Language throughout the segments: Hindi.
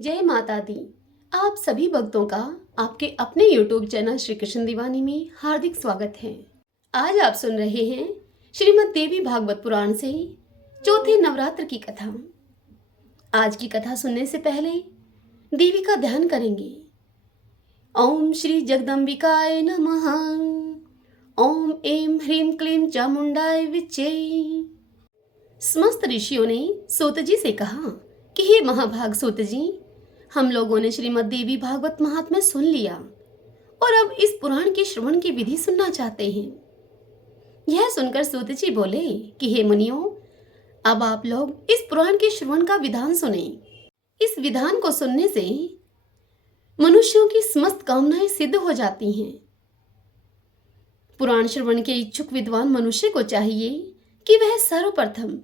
जय माता दी। आप सभी भक्तों का आपके अपने YouTube चैनल श्री कृष्ण दीवानी में हार्दिक स्वागत है। आज आप सुन रहे हैं श्रीमद् देवी भागवत पुराण से चौथे नवरात्र की कथा। आज की कथा सुनने से पहले देवी का ध्यान करेंगे। ओम श्री जगदम्बिकाय नमः। ओम ऐं ह्रीं क्लीं चामुंडाय विच्चे। समस्त ऋषियों ने सूत जी से कहा कि हे महाभाग सूत जी, हम लोगों ने श्रीमद् देवी भागवत महात्म्य सुन लिया और अब इस पुराण के श्रवण की विधि सुनना चाहते हैं। यह सुनकर सूत जी बोले कि हे मुनियों, अब आप लोग इस पुराण के श्रवण का विधान सुने। इस विधान को सुनने से मनुष्यों की समस्त कामनाएं सिद्ध हो जाती हैं। पुराण श्रवण के इच्छुक विद्वान मनुष्य को चाहिए कि वह सर्वप्रथम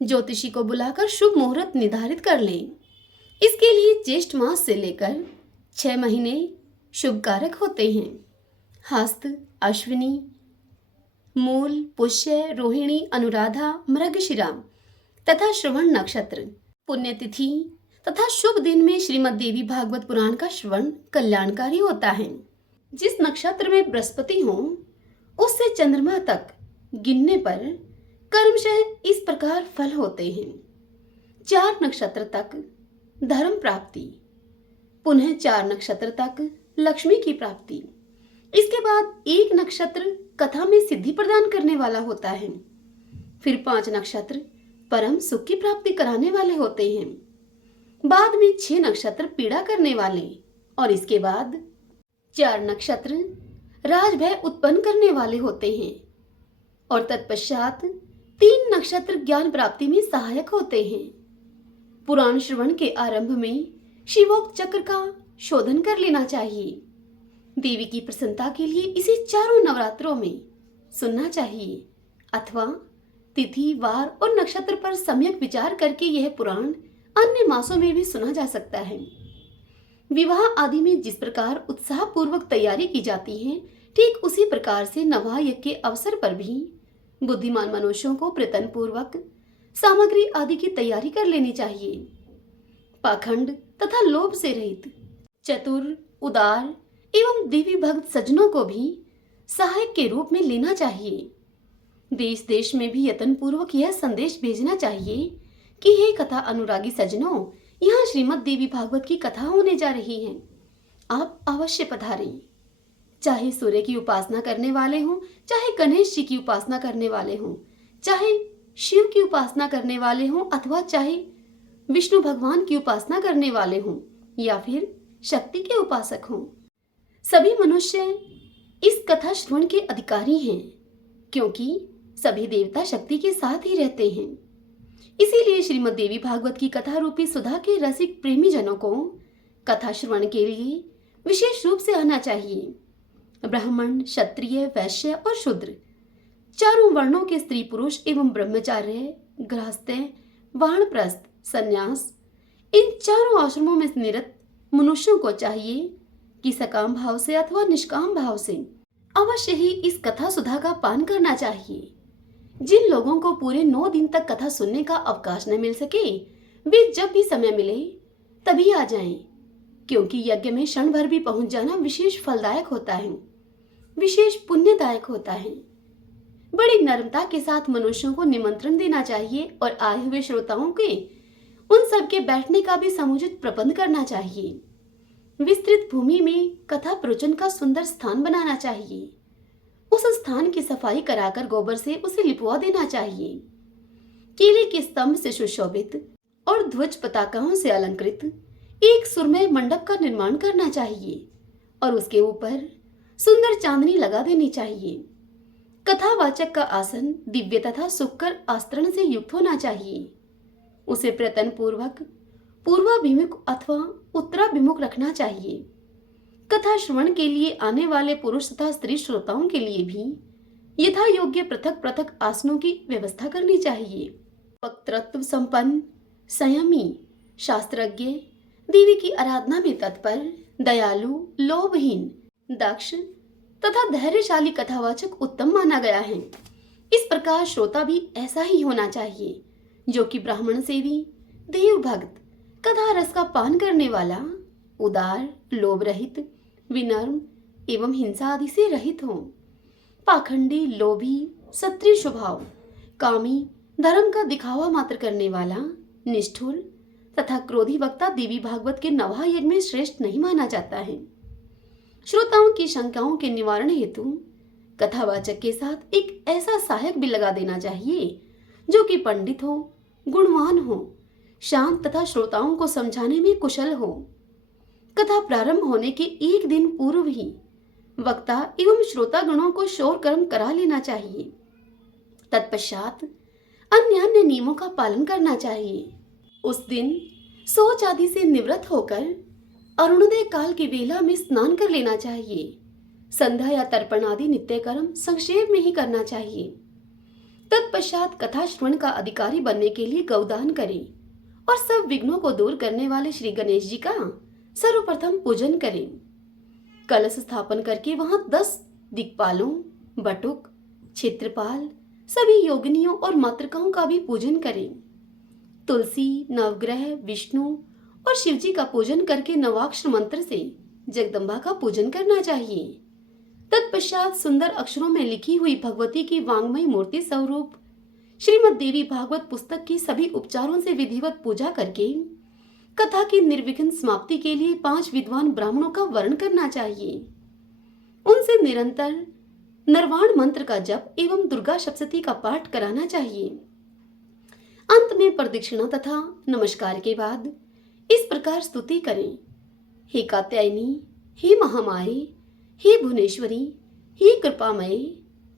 ज्योतिषी को बुलाकर शुभ मुहूर्त निर्धारित कर ले। इसके लिए ज्येष्ठ मास से लेकर 6 महीने शुभ कारक होते हैं। हस्त, अश्विनी, मूल, पुष्य, रोहिणी, अनुराधा, मृगशिरा तथा श्रवण नक्षत्र, पुण्यतिथि तथा शुभ दिन में श्रीमद् देवी भागवत पुराण का श्रवण कल्याणकारी होता है। जिस नक्षत्र में बृहस्पति हो उससे चंद्रमा तक गिनने पर कर्मशः इस प्रकार फल होते हैं। 4 नक्षत्र तक धर्म प्राप्ति, पुनः 4 नक्षत्र तक लक्ष्मी की प्राप्ति। इसके बाद 1 नक्षत्र कथा में सिद्धि प्रदान करने वाला होता है। फिर 5 नक्षत्र परम सुख की प्राप्ति कराने वाले होते हैं। बाद में 6 नक्षत्र पीड़ा करने वाले और इसके बाद 4 नक्षत्र राजभय उत्पन्न करने वाले होते हैं और तत्पश्चात 3 नक्षत्र ज्ञान प्राप्ति में सहायक होते हैं। पुराण श्रवण के आरंभ में शिवोक्त चक्र का शोधन कर लेना चाहिए। देवी की प्रसन्नता के लिए इसे चारों नवरात्रों में सुनना चाहिए अथवा तिथि, वार और नक्षत्र पर सम्यक विचार करके यह पुराण अन्य मासों में भी सुना जा सकता है। विवाह आदि में जिस प्रकार उत्साह पूर्वक तैयारी की जाती है, ठीक उसी प्रकार से नवविवाह यज्ञ के अवसर पर भी बुद्धिमान मनुष्यों को प्रयत्न पूर्वक सामग्री आदि की तैयारी कर लेनी चाहिए। पाखंड तथा लोभ से रहित चतुर, उदार एवं देवी भक्त सज्जनों को भी सहायक के रूप में लेना चाहिए। देश देश में भी यत्न पूर्वक यह संदेश भेजना चाहिए कि हे कथा अनुरागी सज्जनों, यहाँ श्रीमद् देवी भागवत की कथा होने जा रही है, आप अवश्य पधारें। चाहे सूर्य की उपासना करने वाले हों, चाहे गणेश जी की उपासना करने वाले हों, चाहे शिव की उपासना करने वाले हों अथवा चाहे विष्णु भगवान की उपासना करने वाले हों या फिर शक्ति के उपासक हों, सभी मनुष्य इस कथा श्रवण के अधिकारी हैं, क्योंकि सभी देवता शक्ति के साथ ही रहते हैं। इसीलिए श्रीमद् देवी भागवत की कथा रूपी सुधा के रसिक प्रेमी जनों को कथा श्रवण के लिए विशेष रूप से आना चाहिए। ब्राह्मण, क्षत्रिय, वैश्य और शूद्र, चारों वर्णों के स्त्री पुरुष एवं ब्रह्मचार्य, गृहस्थ, वानप्रस्थ, संन्यास, इन चारों आश्रमों में निरत मनुष्यों को चाहिए कि सकाम भाव से अथवा निष्काम भाव से अवश्य ही इस कथा सुधा का पान करना चाहिए। जिन लोगों को पूरे 9 दिन तक कथा सुनने का अवकाश न मिल सके, वे जब भी समय मिले तभी आ जाएं, क्योंकि यज्ञ में क्षण भर भी पहुंच जाना विशेष फलदायक होता है, विशेष पुण्यदायक होता है। बड़ी नम्रता के साथ मनुष्यों को निमंत्रण देना चाहिए और आए हुए श्रोताओं के उन सब के बैठने का भी समुचित प्रबंध करना चाहिए। विस्तृत भूमि में कथा प्रवचन का सुंदर स्थान बनाना चाहिए। उस स्थान की सफाई कराकर गोबर से उसे लिपवा देना चाहिए। केले के स्तंभ से सुशोभित और ध्वज पताकाओं से अलंकृत एक सुरमय मंडप का निर्माण करना चाहिए और उसके ऊपर सुंदर चांदनी लगा देनी चाहिए। कथावाचक का आसन दिव्य तथा सुखकर आस्तरण से युक्त होना चाहिए। उसे प्रयत्न पूर्वक पूर्वाभिमुख अथवा उत्तराभिमुख रखना चाहिए। कथा श्रवण के लिए आने वाले पुरुष तथा स्त्री श्रोताओं के लिए भी यथा योग्य पृथक पृथक आसनों की व्यवस्था करनी चाहिए। वक्तृत्व संपन्न, संयमी, शास्त्रज्ञ, देवी की आराधना में तत्पर, दयालु, लोभहीन, दक्ष तथा धैर्यशाली कथावाचक उत्तम माना गया है। इस प्रकार श्रोता भी ऐसा ही होना चाहिए, जो कि ब्राह्मण सेवी, देव भक्त, कथा रस का पान करने वाला, उदार, लोभ रहित, विनम्र एवं हिंसा आदि से रहित हो। पाखंडी, लोभी, क्षत्रिय स्वभाव, कामी, धर्म का दिखावा मात्र करने वाला, निष्ठुर तथा क्रोधी वक्ता देवी भागवत के नवहा यज्ञ में श्रेष्ठ नहीं माना जाता है। श्रोताओं की शंकाओं के निवारण हेतु कथावाचक के साथ एक ऐसा सहायक भी लगा देना चाहिए जो कि पंडित हो, गुणवान हो, शांत तथा श्रोताओं को समझाने में कुशल हो। कथा प्रारंभ होने के एक दिन पूर्व ही वक्ता एवं श्रोता गणों को शोर कर्म करा लेना चाहिए। तत्पश्चात अन्य नियमों का पालन करना चाहिए। उस दिन शौच आदि से निवृत्त होकर अरुणोदय काल की वेला में स्नान कर लेना चाहिए। संध्या या तर्पण आदि नित्य कर्म संक्षेप में ही करना चाहिए। तत्पश्चात कथा श्रवण का अधिकारी बनने के लिए गौदान करें और सब विघ्नों को दूर करने वाले श्री गणेश जी का सर्वप्रथम पूजन करें। कलश स्थापन करके वहां 10 दिक्पालों, बटुक, क्षेत्रपाल, सभी योगिनियों और मातृकाओं का भी पूजन करें। तुलसी, नवग्रह, विष्णु और शिवजी का पूजन करके नवाक्षर मंत्र से जगदम्बा का पूजन करना चाहिए। तत्पश्चात सुंदर अक्षरों में लिखी हुई भगवती की वांग्मय मूर्ति स्वरूप श्रीमद् देवी भागवत पुस्तक की सभी उपचारों से विधिवत पूजा करके कथा की निर्विघ्न समाप्ति के लिए 5 विद्वान ब्राह्मणों का वर्ण करना चाहिए। उनसे निरंतर नरवाण मंत्र का जप एवं दुर्गा सप्तशती का पाठ कराना चाहिए। अंत में प्रदक्षिणा तथा नमस्कार के बाद इस प्रकार स्तुति करें। हे कात्यायनी, हे महामाये, हे भुवनेश्वरी, हे कृपामये,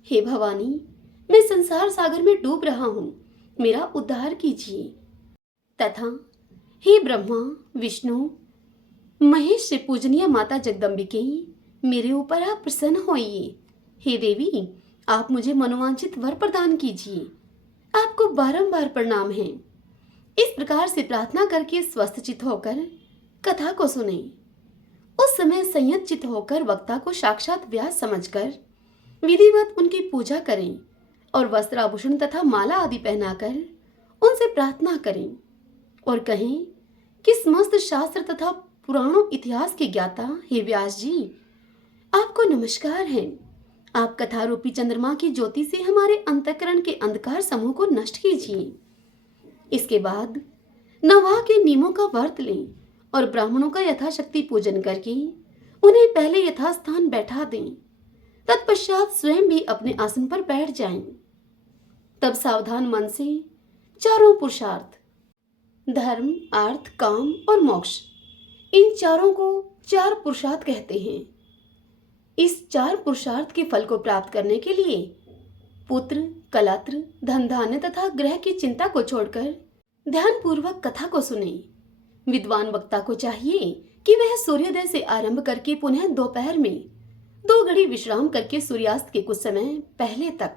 हे भवानी, मैं संसार सागर में डूब रहा हूँ, मेरा उद्धार कीजिए। तथा हे ब्रह्मा, विष्णु, महेश से पूजनीय माता जगदम्बिके, मेरे ऊपर आप प्रसन्न होइए। हे देवी, आप मुझे मनोवांछित वर प्रदान कीजिए। आपको बारंबार प्रणाम है। इस प्रकार से प्रार्थना करके स्वस्थ चित्त होकर कथा को सुने। उस समय संयत चित्त होकर वक्ता को साक्षात व्यास समझकर विधिवत उनकी पूजा करें और वस्त्र आभूषण तथा माला आदि पहनाकर उनसे प्रार्थना करें और कहें कि समस्त शास्त्र तथा पुराणों इतिहास के ज्ञाता हे व्यास जी, आपको नमस्कार है। आप कथा रूपी चंद्रमा की ज्योति से हमारे अंतःकरण के अंधकार समूह को नष्ट कीजिए। इसके बाद नवहा के नियमों का व्रत लें और ब्राह्मणों का यथाशक्ति पूजन करके उन्हें पहले यथास्थान बैठा दें। तत्पश्चात स्वयं भी अपने आसन पर बैठ जाएं। तब सावधान मन से चारों पुरुषार्थ, धर्म, अर्थ, काम और मोक्ष, इन चारों को 4 पुरुषार्थ कहते हैं। इस 4 पुरुषार्थ के फल को प्राप्त करने के लिए पुत्र, कलत्र, धन धान्य तथा ग्रह की चिंता को छोड़कर ध्यान पूर्वक कथा को सुने। विद्वान वक्ता को चाहिए कि वह सूर्योदय से आरंभ करके पुनः दोपहर में 2 घड़ी विश्राम करके सूर्यास्त के कुछ समय पहले तक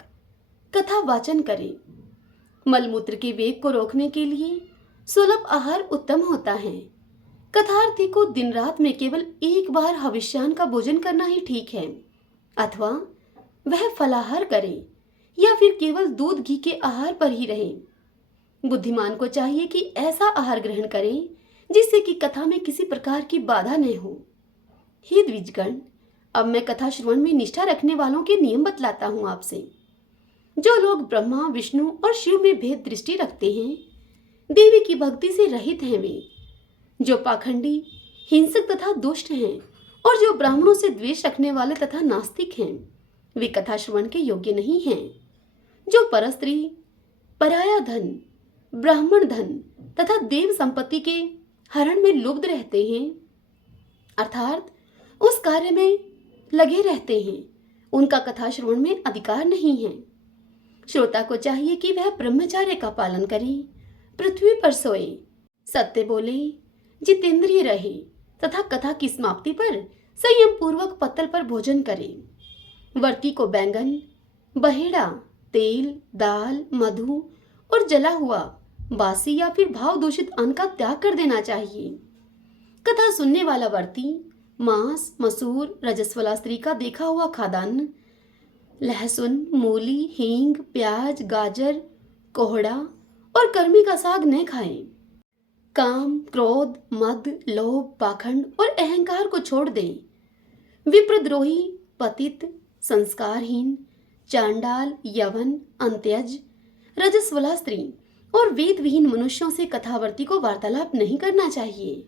कथा वाचन करे। मलमूत्र के वेग को रोकने के लिए सुलभ आहार उत्तम होता है। कथार्थी को दिन रात में केवल एक बार हविष्यान का भोजन करना ही ठीक है, अथवा वह फलाहार करे या फिर केवल दूध घी के आहार पर ही रहे। बुद्धिमान को चाहिए कि ऐसा आहार ग्रहण करे जिससे कि कथा में किसी प्रकार की बाधा न हो। हे द्विजगण, अब मैं कथा श्रवण में निष्ठा रखने वालों के नियम बतलाता हूँ आपसे। जो लोग ब्रह्मा, विष्णु और शिव में भेद दृष्टि रखते हैं, देवी की भक्ति से रहित हैं, वे जो पाखंडी, हिंसक तथा दुष्ट हैं और जो ब्राह्मणों से द्वेष रखने वाले तथा नास्तिक हैं, वे कथा श्रवण के योग्य नहीं हैं। जो परस्त्री, पराया धन, ब्राह्मण धन तथा देव संपत्ति के हरण में लुब्ध रहते हैं, अर्थात उस कार्य में लगे रहते हैं, उनका कथा श्रवण में अधिकार नहीं है। श्रोता को चाहिए कि वह ब्रह्मचर्य का पालन करे, पृथ्वी पर सोए, सत्य बोले, जितेंद्रिय रहे तथा कथा की समाप्ति पर संयम पूर्वक पत्तल पर भोजन करे। वर्ती को बैंगन, बहेड़ा, तेल, दाल, मधु और जला हुआ बासी या फिर भाव दूषित अन्न का त्याग कर देना चाहिए। कथा सुनने वाला वर्ती मांस, मसूर, रजस्वला स्त्री का देखा हुआ खाद्यान्न, लहसुन, मूली, हींग, प्याज, गाजर, कोहड़ा और कर्मी का साग न खाएं। काम, क्रोध, मद, लोभ, पाखंड और अहंकार को छोड़ दें। विप्रद्रोही, पतित, संस्कारहीन, चांडाल, यवन, अंत्यज, रजस्वला स्त्री और वेदविहीन मनुष्यों से कथावर्ती को वार्तालाप नहीं करना चाहिए।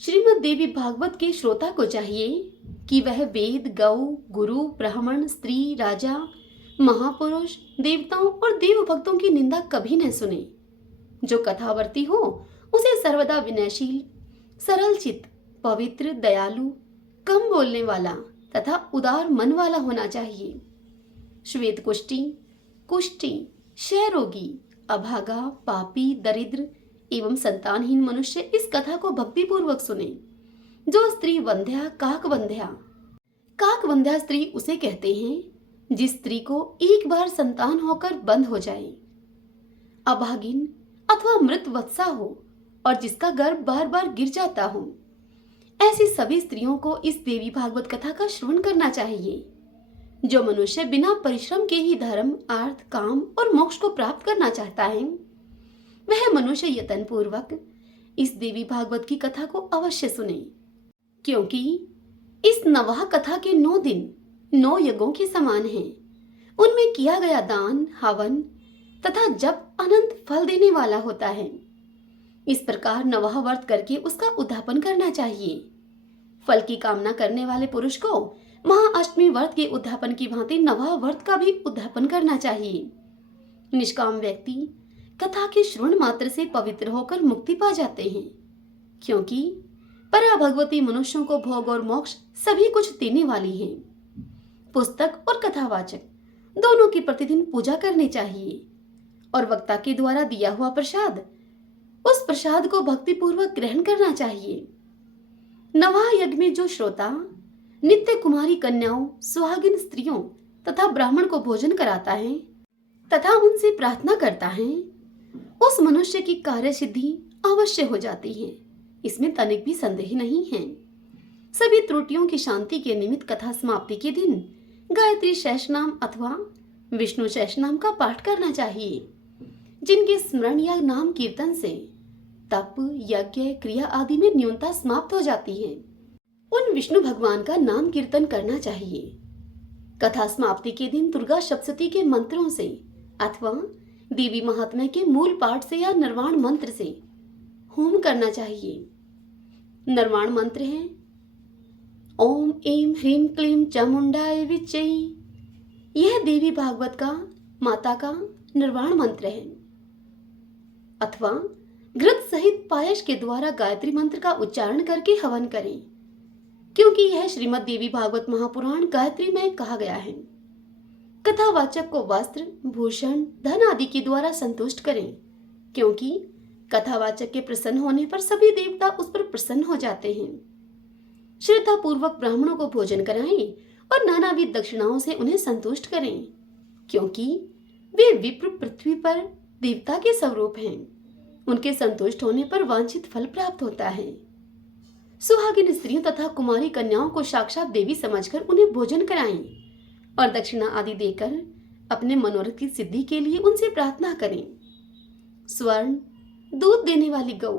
श्रीमद् देवी भागवत के श्रोता को चाहिए कि वह वेद, गौ, गुरु, ब्राह्मण, स्त्री, राजा, महापुरुष, देवताओं और देव भक्तों की निंदा कभी न सुने। जो कथावर्ती हो उसे सर्वदा विनयशील, सरल चित्त, पवित्र, दयालु, कम बोलने वाला तथा उदार मन वाला होना चाहिए। श्वेत कुष्ठी, कुष्ठी, क्षय रोगी, अभागा, पापी, दरिद्र एवं संतानहीन मनुष्य इस कथा को भक्तिपूर्वक सुने। जो स्त्री वंध्या, काक वंध्या स्त्री उसे कहते हैं जिस स्त्री को एक बार संतान होकर बंद हो जाए, अभागिन अथवा मृत वत्सा हो और जिसका गर्भ बार बार गिर जाता हो। ऐसी सभी स्त्रियों को इस देवी भागवत कथा का श्रवण करना चाहिए। जो मनुष्य बिना परिश्रम के ही धर्म, अर्थ, काम और मोक्ष को प्राप्त करना चाहता है, वह मनुष्य यत्न पूर्वक इस देवी भागवत की कथा को अवश्य सुने, क्योंकि इस नवाह कथा के 9 दिन 9 यज्ञों के समान हैं। उनमें किया गया दान, हवन तथा जप अनंत फल देने वाला होता है। इस प्रकार नवाह व्रत करके उसका उद्यापन करना चाहिए। फल की कामना करने वाले पुरुष को महाअष्टमी व्रत के उद्यापन की भांति नवाह व्रत का भी उद्यापन करना चाहिए। निष्काम व्यक्ति कथा के श्रवण मात्र से पवित्र होकर मुक्ति पा जाते हैं, क्योंकि परा भगवती मनुष्यों को भोग और मोक्ष सभी कुछ देने वाली है। पुस्तक और कथावाचक दोनों की प्रतिदिन पूजा करनी चाहिए और वक्ता के द्वारा दिया हुआ प्रसाद, उस प्रसाद को भक्तिपूर्वक ग्रहण करना चाहिए। नवाह यज्ञ में जो श्रोता नित्य कुमारी कन्याओं, सुहागिन स्त्रियों तथा ब्राह्मण को भोजन कराता है तथा उनसे प्रार्थना करता है, उस मनुष्य की कार्य सिद्धि अवश्य हो जाती है। इसमें तनिक भी संदेह नहीं है। सभी त्रुटियों की शांति के निमित्त कथा समाप्ति के दिन गायत्री शेषनाम अथवा विष्णु शेषनाम का पाठ करना चाहिए, जिनके स्मरण या नाम कीर्तन से तप, यज्ञ, क्रिया आदि में न्यूनता समाप्त हो जाती है। उन विष्णु भगवान का नाम कीर्तन करना चाहिए। कथा समाप्ति के दिन दुर्गा सप्तशती के मंत्रों से अथवा देवी महात्म्य के मूल पाठ से या निर्वाण मंत्र से होम करना चाहिए। निर्वाण मंत्र है ओम ऐं ह्रीं क्लीं चामुंडाय विच्चे। यह देवी भागवत का माता का निर्वाण मंत्र है। अथवा घृत सहित पायस के द्वारा गायत्री मंत्र का उच्चारण करके हवन करें, क्योंकि यह श्रीमद् देवी भागवत महापुराण गायत्री में कहा गया है। कथावाचक को वस्त्र, भूषण, धन आदि के द्वारा संतुष्ट करें, क्योंकि कथावाचक के प्रसन्न होने पर सभी देवता उस पर प्रसन्न हो जाते हैं। श्रद्धा पूर्वक ब्राह्मणों को भोजन कराएं और नानाविध दक्षिणाओं से उन्हें संतुष्ट करें, क्योंकि वे विप्र पृथ्वी पर देवता के स्वरूप हैं। उनके संतुष्ट होने पर वांछित फल प्राप्त होता है। सुहागिन स्त्रियों तथा कुमारी कन्याओं को साक्षात देवी समझकर उन्हें भोजन कराएं और दक्षिणा आदि देकर अपने मनोरथ की सिद्धि के लिए उनसे प्रार्थना करें। स्वर्ण, दूध देने वाली गौ,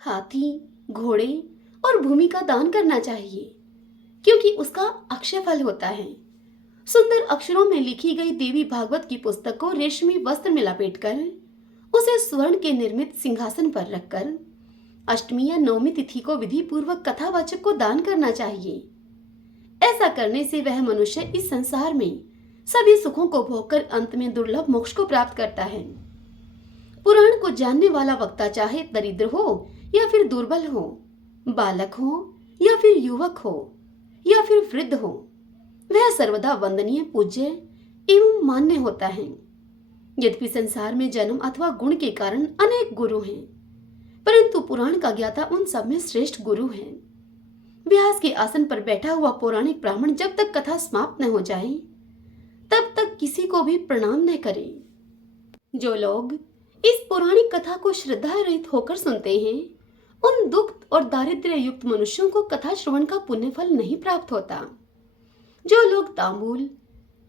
हाथी, घोड़े और भूमि का दान करना चाहिए, क्योंकि उसका अक्षय फल होता है। सुंदर अक्षरों में लिखी गई देवी भागवत की पुस्तक को रेशमी वस्त्र में लपेटकर उसे स्वर्ण के निर्मित सिंहासन पर रखकर अष्टमी या नवमी तिथि को विधि पूर्वक कथावाचक को दान करना चाहिए। ऐसा करने से वह मनुष्य इस संसार में सभी सुखों को भोगकर अंत में दुर्लभ मोक्ष को प्राप्त करता है। पुराण को जानने वाला वक्ता चाहे दरिद्र हो या फिर दुर्बल हो, बालक हो या फिर युवक हो या फिर वृद्ध हो, वह सर्वदा वंदनीय, पूज्य एवं मान्य होता है। यद्यपि संसार में जन्म अथवा गुण के कारण अनेक गुरु हैं, परंतु पुराण का ज्ञाता उन सब में श्रेष्ठ गुरु है। व्यास के आसन पर बैठा हुआ पौराणिक ब्राह्मण जब तक कथा समाप्त न हो जाए तब तक किसी को भी प्रणाम न करे। जो लोग इस पौराणिक कथा को श्रद्धा रहित होकर सुनते हैं, उन दुख और दारिद्र्य युक्त मनुष्यों को कथा श्रवण का पुण्य फल नहीं प्राप्त होता। जो लोग तांबूल,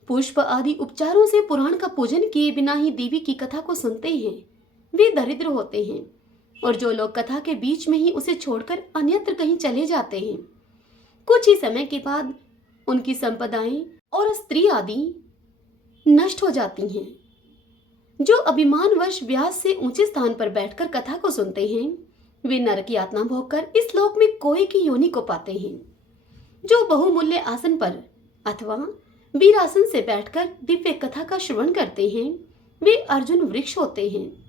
पुष्प आदि उपचारों से पुराण का पूजन किए बिना ही देवी की कथा को सुनते हैं, वे दरिद्र होते हैं और जो लोग कथा के बीच में ही उसे छोड़कर अन्यत्र कहीं चले जाते हैं, कुछ ही समय के बाद उनकी संपदाएं और स्त्री आदि नष्ट हो जाती हैं। जो अभिमानवश व्यास से ऊंचे स्थान पर बैठकर कथा को सुनते हैं, वे नरक यातना भोगकर इस लोक में कोई की योनि को पाते हैं। जो बहुमूल्य आसन पर अथवा वीरासन से बैठकर दिव्य कथा का श्रवण करते हैं, वे अर्जुन वृक्ष होते हैं।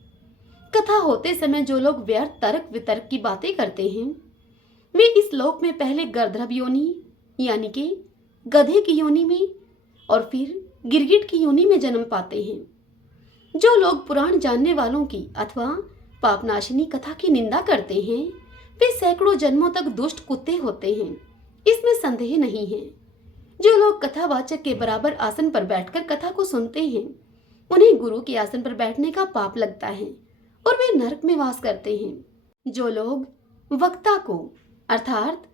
कथा होते समय जो लोग व्यर्थ तर्क वितर्क की बातें करते हैं, वे इस लोक में पहले गर्दभ योनि यानी कि गधे की योनि में और फिर गिरगिट की योनि में जन्म पाते हैं। जो लोग पुराण जानने वालों की अथवा पापनाशिनी कथा की निंदा करते हैं, वे सैकड़ों जन्मों तक दुष्ट कुत्ते होते हैं, इसमें संदेह नहीं है। जो लोग कथावाचक के बराबर आसन पर बैठकर कथा को सुनते हैं, उन्हें गुरु के आसन पर बैठने का पाप लगता है और वे नरक में वास करते हैं। जो लोग वक्ता को अर्थात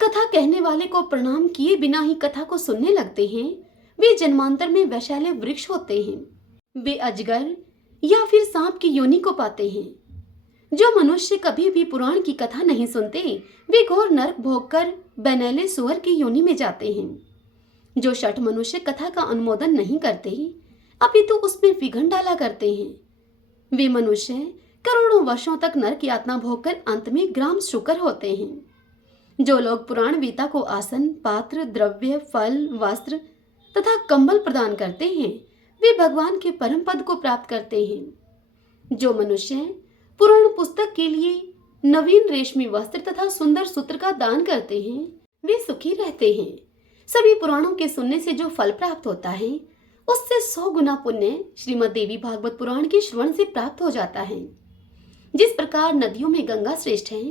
कथा कहने वाले को प्रणाम किए बिना ही कथा को सुनने लगते हैं, वे जन्मांतर में वैशाल्य वृक्ष होते हैं। वे अजगर या फिर सांप की योनि को पाते हैं। जो मनुष्य कभी भी पुराण की कथा नहीं सुनते, वे घोर नरक भोगकर बनैले सुअर की योनि में जाते हैं। जो शठ मनुष्य कथा का अनुमोदन नहीं करते अपितु उसमें विघन डाला करते हैं, वे मनुष्य करोड़ों वर्षों तक नरक यातना भोगकर अंत में ग्राम शुकर होते हैं। जो लोग पुराण वेता को आसन, पात्र, द्रव्य, फल, वस्त्र तथा कंबल प्रदान करते हैं, वे भगवान के परम पद को प्राप्त करते हैं। जो मनुष्य पुराण पुस्तक के लिए नवीन रेशमी वस्त्र तथा सुंदर सूत्र का दान करते हैं, वे सुखी रहते हैं। सभी पुराणों के सुनने से जो फल प्राप्त होता है, उससे 100 गुना पुण्य श्रीमद् देवी भागवत पुराण के श्रवण से प्राप्त हो जाता है। जिस प्रकार नदियों में गंगा श्रेष्ठ है,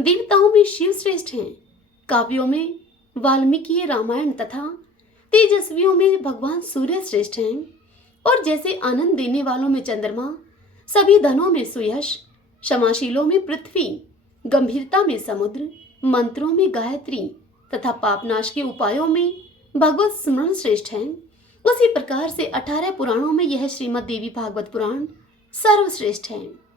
देवताओं में शिव श्रेष्ठ हैं, काव्यों में वाल्मीकि रामायण तथा तेजस्वियों में भगवान सूर्य श्रेष्ठ हैं, और जैसे आनंद देने वालों में चंद्रमा, सभी धनों में सुयश, क्षमाशीलों में पृथ्वी, गंभीरता में समुद्र, मंत्रों में गायत्री तथा पापनाश के उपायों में भगवत स्मरण श्रेष्ठ हैं, उसी प्रकार से 18 पुराणों में यह श्रीमद् देवी भागवत पुराण सर्वश्रेष्ठ है।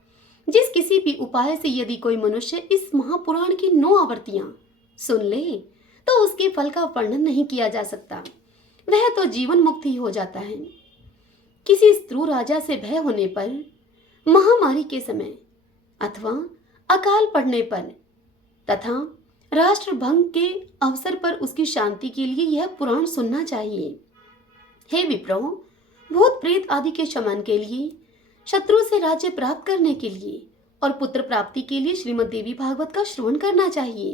जिस किसी भी उपाय से यदि कोई मनुष्य इस महापुराण की 9 आवृत्तियां सुन ले, तो उसके फल का वर्णन नहीं किया जा सकता। वह तो जीवन मुक्त ही हो जाता है। किसी स्त्रु राजा से भय होने पर, महामारी के समय अथवा अकाल पड़ने पर तथा राष्ट्र भंग के अवसर पर उसकी शांति के लिए यह पुराण सुनना चाहिए। हे विप्रो, भूत प्रेत आदि के शमन के लिए, शत्रु से राज्य प्राप्त करने के लिए और पुत्र प्राप्ति के लिए श्रीमद् देवी भागवत का श्रवण करना चाहिए।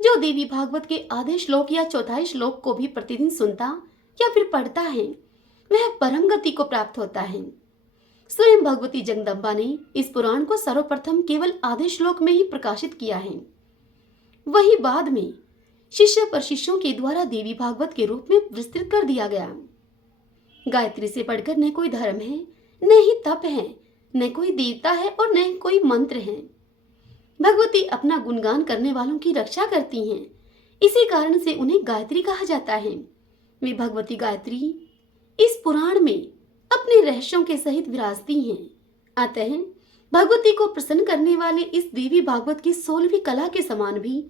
जो देवी भागवत के आधे श्लोक या चौथाई श्लोक को भी प्रतिदिन सुनता या फिर पढ़ता है, वह परम गति को प्राप्त होता है। स्वयं भगवती जगदम्बा ने इस पुराण को सर्वप्रथम केवल आधे श्लोक में ही प्रकाशित किया है। वही बाद में शिष्य पर शिष्यों के द्वारा देवी भागवत के रूप में विस्तृत कर दिया गया। गायत्री से बढ़कर न कोई धर्म है, न ही तप है, न कोई देवता है और न कोई मंत्र है। भगवती अपना गुणगान करने वालों की रक्षा करती हैं, इसी कारण से उन्हें गायत्री कहा जाता है। वे भगवती गायत्री इस पुराण में अपने रहस्यों के सहित विराजती हैं। अतः भगवती को प्रसन्न करने वाले इस देवी भागवत की 16वीं कला के समान भी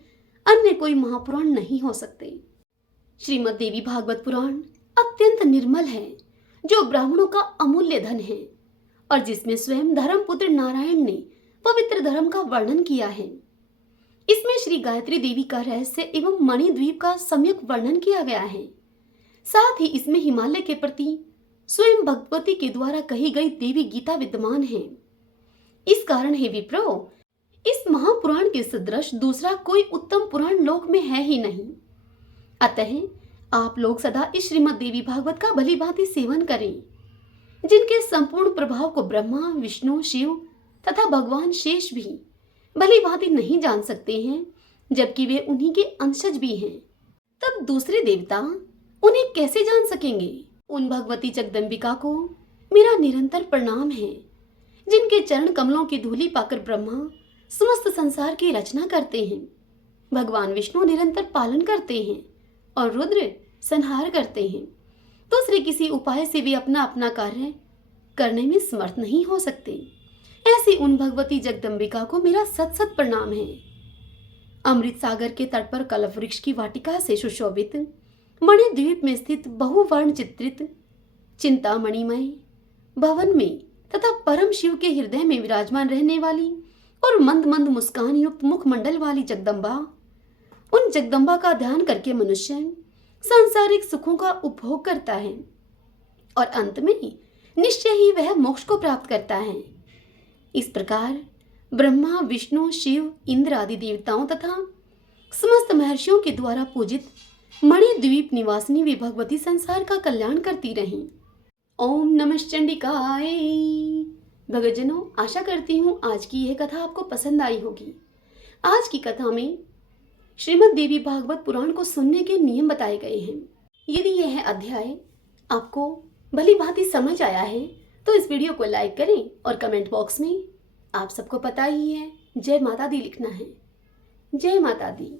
अन्य कोई महापुराण नहीं हो सकते। श्रीमद् देवी भागवत पुराण अत्यंत निर्मल है, जो ब्राह्मणों का अमूल्य धन है और जिसमें स्वयं धर्मपुत्र नारायण ने पवित्र धर्म का वर्णन किया है। इसमें श्री गायत्री देवी का रहस्य एवं मणिद्वीप का सम्यक वर्णन किया गया है। साथ ही इसमें हिमालय के प्रति स्वयं भगवती के द्वारा कही गई देवी गीता विद्यमान है। इस कारण हे विप्रो, इस महापुराण के सदृश दूसरा कोई उत्तम पुराण लोक में है ही नहीं। अतः आप लोग सदा इस श्रीमद् देवी भागवत का भली भांति सेवन करें, जिनके संपूर्ण प्रभाव को ब्रह्मा, विष्णु, शिव तथा भगवान शेष भी भली भांति नहीं जान सकते हैं, जबकि वे उन्हीं के अंशज भी हैं। तब दूसरे देवता उन्हें कैसे जान सकेंगे? उन भगवती जगदम्बिका को मेरा निरंतर प्रणाम है, जिनके चरण कमलों की धूलि पाकर ब्रह्मा समस्त संसार की रचना करते हैं, भगवान विष्णु निरंतर पालन करते हैं और रुद्र संहार करते हैं। दूसरे किसी उपाय से वे अपना अपना कार्य करने में समर्थ नहीं हो सकते। ऐसी उन भगवती जगदम्बिका को मेरा सत सत प्रणाम है। अमृत सागर के तट पर कल्प वृक्ष की वाटिका से सुशोभित मणिद्वीप में स्थित बहुवर्ण चित्रित चिंतामणिमय भवन में तथा परम शिव के हृदय में विराजमान रहने वाली और मंद मंद मुस्कान युक्त मुखमंडल वाली जगदम्बा, उन जगदम्बा का ध्यान करके मनुष्य सांसारिक सुखों का उपभोग करता है और अंत में निश्चय ही वह मोक्ष को प्राप्त करता है। इस प्रकार ब्रह्मा, विष्णु, शिव, इंद्र आदि देवताओं तथा समस्त महर्षियों के द्वारा पूजित मणिद्वीप निवासिनी वे भगवती संसार का कल्याण करती रहीं। ओम नमः चंडिकाय। भगतजनों, आशा करती हूँ आज की यह कथा आपको पसंद आई होगी। आज की कथा में श्रीमद् देवी भागवत पुराण को सुनने के नियम बताए गए हैं। यदि यह अध्याय आपको भली भांति समझ आया है तो इस वीडियो को लाइक करें और कमेंट बॉक्स में आप सबको पता ही है जय माता दी लिखना है। जय माता दी।